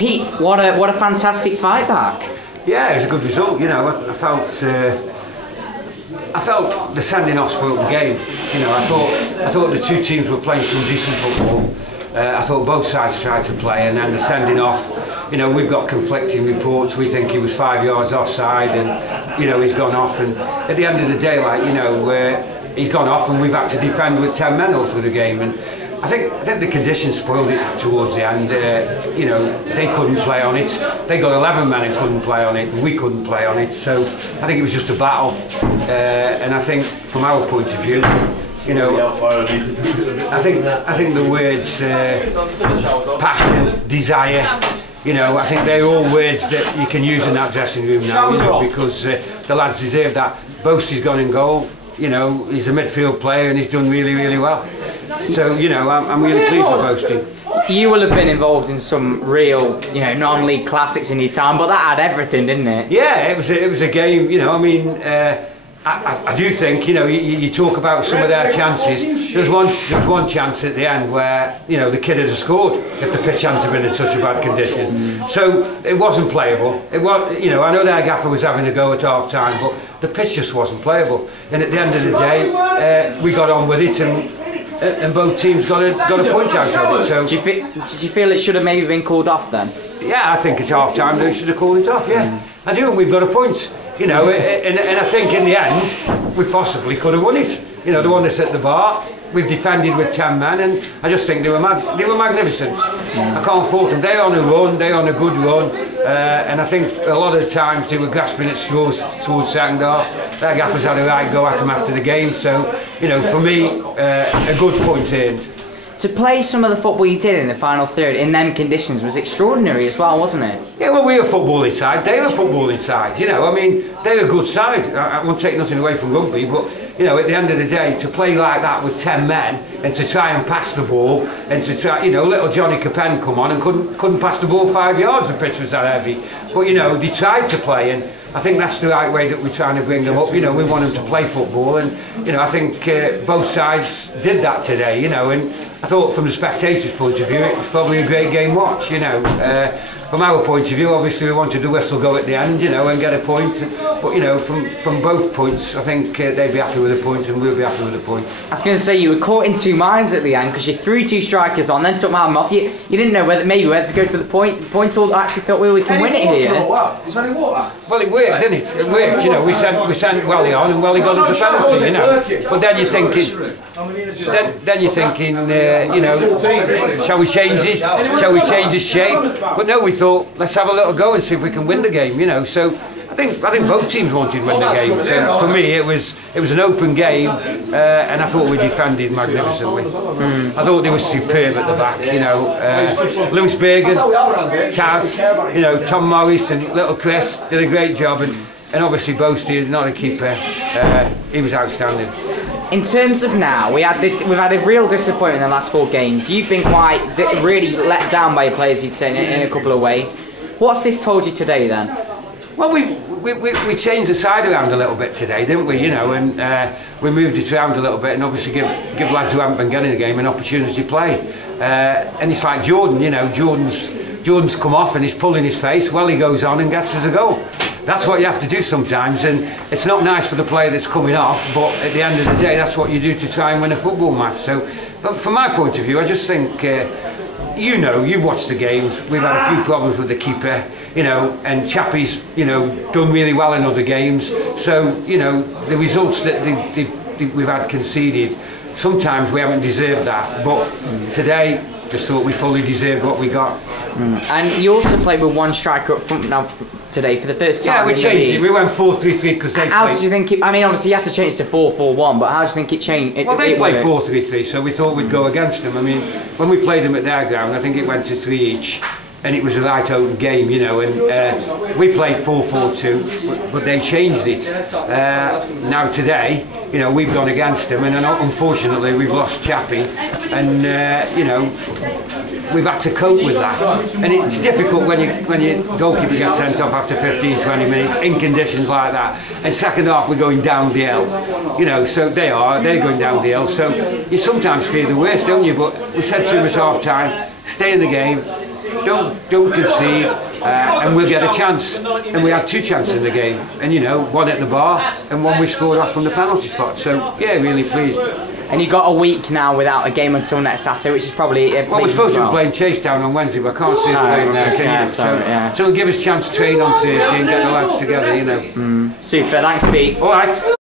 Pete, what a fantastic fight back. Yeah, it was a good result. You know, I felt the sending off spoiled the game. You know, I thought the two teams were playing some decent football. I thought both sides tried to play, and then the sending off. You know, we've got conflicting reports. We think he was 5 yards offside, and you know he's gone off. And at the end of the day, like, you know, he's gone off, and we've had to defend with 10 men all through the game. And I think the conditions spoiled it towards the end. You know, they couldn't play on it. They got 11 men and couldn't play on it, and we couldn't play on it. So I think it was just a battle. And I think from our point of view, you know, I think the words passion, desire, you know, I think they're all words that you can use in that dressing room now, you know, because the lads deserve that. Boasty's gone in goal. You know, he's a midfield player and he's done really, really well. So, you know, I'm really pleased with Boasty. You will have been involved in some real, you know, non-league classics in your time, but that had everything, didn't it? Yeah, it was a game, you know, I mean, I do think, you know, you talk about some of their chances. There was one chance at the end where, you know, the kid had scored if the pitch hadn't been in such a bad condition. So it wasn't playable. It was, you know, I know their gaffer was having a go at half time, but the pitch just wasn't playable. And at the end of the day, we got on with it, and both teams got a point out of it. So did you feel it should have maybe been called off then? Yeah, I think at half time they should have called it off. Yeah, I do. And we've got a point. You know, and I think in the end we possibly could have won it. You know, the one that's at the bar, we've defended with 10 men, and I just think they were magnificent. I can't fault them. They're on a run, they're on a good run, and I think a lot of the times they were grasping at straws towards second half. Their gaffers had a right go at them after the game, so, you know, for me, a good point earned. To play some of the football you did in the final third in them conditions was extraordinary as well, wasn't it? Yeah, well, we're a footballing side, they're a footballing side, you know, I mean, they're a good side. I won't take nothing away from rugby, but, you know, at the end of the day, to play like that with 10 men and to try and pass the ball and to try, you know, little Johnny Capen come on and couldn't pass the ball 5 yards, the pitch was that heavy. But, you know, they tried to play, and I think that's the right way that we're trying to bring them up. You know, we want them to play football, and, you know, I think both sides did that today, you know, and I thought from the spectators' point of view it was probably a great game watch, you know. From our point of view, obviously we wanted the whistle go at the end, you know, and get a point. But, you know, from both points, I think they'd be happy with a point and we'll be happy with a point. I was going to say, you were caught in two minds at the end because you threw two strikers on, then took them off. You didn't know whether to go to the point or actually thought, well, we can win it here. Is there any water? Well, it worked, didn't it? It worked, you know. We sent Welly on, and Welly got us a penalty, you know. But then you're thinking, you know, shall we change this? Shall we change his shape? But no, we thought, let's have a little go and see if we can win the game, you know. So I think both teams wanted to win the game. So for me, it was an open game, and I thought we defended magnificently. I thought they were superb at the back, you know. Lewis Bergen, Taz, you know, Tom Morris and little Chris did a great job, and obviously Boasty is not a keeper. He was outstanding. In terms of now, we've had a real disappointment in the last 4 games. You've been quite really let down by your players, you'd say, in a couple of ways. What's this told you today then? Well, we changed the side around a little bit today, didn't we? You know, and we moved it around a little bit, and obviously give lads who haven't been getting the game an opportunity to play. And it's like Jordan, you know, Jordan's come off and he's pulling his face. Well, he goes on and gets us a goal. That's what you have to do sometimes, and it's not nice for the player that's coming off, but at the end of the day, that's what you do to try and win a football match. So, from my point of view, I just think, you know, you've watched the games, we've had a few problems with the keeper, you know, and Chappie's, you know, done really well in other games. So, you know, the results that we've had conceded, sometimes we haven't deserved that, but today, just thought we fully deserved what we got. And you also played with one striker up front now today for the first time. Yeah, we changed it. We went 4-3-3 because they How did you think it, I mean, obviously you had to change to 4-4-1, but how do you think it changed? Well, they played 4-3-3, so we thought we'd go against them. I mean, when we played them at their ground, I think it went to 3 each, and it was a right open game, you know, and we played 4-4-2, but they changed it. Now today, you know, we've gone against them, and unfortunately we've lost Chappie, and you know, we've had to cope with that, and it's difficult when your goalkeeper gets sent off after 15-20 minutes in conditions like that. And second half we're going down the hill, you know, so they're going down the hill, so you sometimes fear the worst, don't you? But we said to him at half time, stay in the game, don't concede, and we'll get a chance. And we had 2 chances in the game, and you know, one at the bar and one we scored off from the penalty spot. So yeah, really pleased. And you've got a week now without a game until next Saturday, which is probably... Well, we're supposed to be playing Chase Down on Wednesday, but I can't see it playing there, can you? So it'll give us a chance to train on Thursday and get the lads together, you know. Super, thanks Pete. Alright.